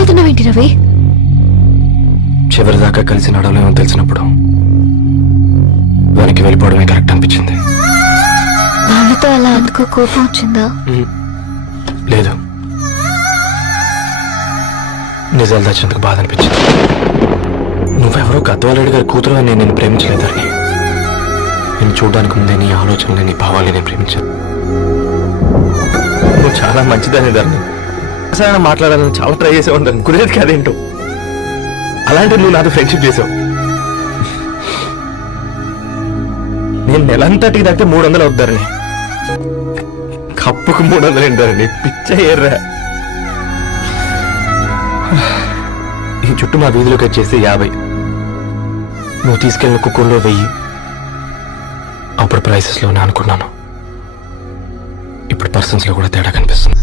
ఏంటి రవి? చివరిదాకా కలిసి నడవలేమో తెలిసినప్పుడు వెనక్కి వెళ్ళిపోవడమే కరెక్ట్ అనిపించింది. వాళ్ళతో అలా అందుకో కోపం వచ్చిందా? లేదు, నిజాలు దాచేందుకు బాధ అనిపించింది. నువ్వెవరో గద్వాలరెడ్డి గారి కూతురు అని నేను ప్రేమించలేదని. నేను చూడడానికి ముందే నీ ఆలోచనలు, నీ భావాలు నేను ప్రేమించాను. నువ్వు చాలా మంచిదని దాన్ని అసలు మాట్లాడాలని చాలా ట్రై చేసే ఉంటాను, కుదిరేది కాదేంటో. అలాంటి నువ్వు నాతో ఫ్రెండ్షిప్ చేసావు. నేను నెలంతటికి దాకితే 300 అవుతారని, కప్పుకు 300 ఏంటారని పిచ్చ ఎర్రా. ఈ చుట్టూ మా వీధిలోకి వచ్చేసి 50, నువ్వు తీసుకెళ్ళిన కుక్కర్లో 1000. అప్పుడు ప్రైసెస్లోనే అనుకున్నాను, ఇప్పుడు పర్సన్స్ లో కూడా తేడా కనిపిస్తుంది.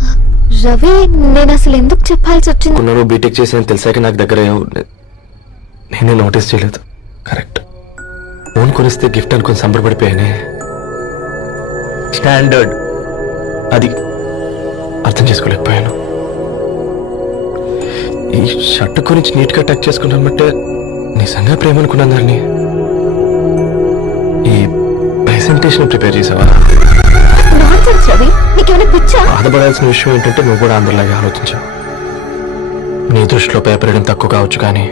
రవి, నేను అసలు ఎందుకు చెప్పాల్సి వచ్చింది? నువ్వు బీటెక్ చేసి తెలిసాక నాకు దగ్గర నేనే నోటీస్ చేయలేదు. కరెక్ట్, ఫోన్ కొనిస్తే గిఫ్ట్ అనుకుని సంబరపడిపోయానే. స్టాండర్డ్ అది అర్థం చేసుకోలేకపోయాను. ఈ షర్ట్ గురించి నీట్గా టచ్ చేసుకున్నాను బట్టే నిజంగా ప్రేమ అనుకున్నాను దాన్ని. ఈ ప్రెజెంటేషన్ ప్రిపేర్ చేసావా? రవి, నీకేమైనా పిచ్చా? బాధపడాల్సిన విషయం ఏంటంటే నువ్వు కూడా అందరిలాగే ఆలోచించావు. నీ దృష్టిలో పేపర్ వేయడం తక్కువ కావచ్చు, కానీ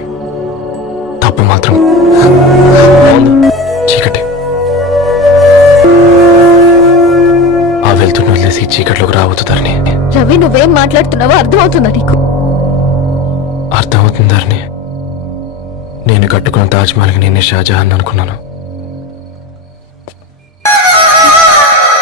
తప్పు మాత్రం చీకటి. ఆ వెళ్తున్న వదిలేసి చీకట్లోకి రావద్దుతారని. రవి, నువ్వేం మాట్లాడుతున్నావో అర్థమవుతుందా నీకు? అర్థమవుతుందారని నేను కట్టుకున్న తాజ్ మహల్కి నేనే షాజహాన్ అనుకున్నాను.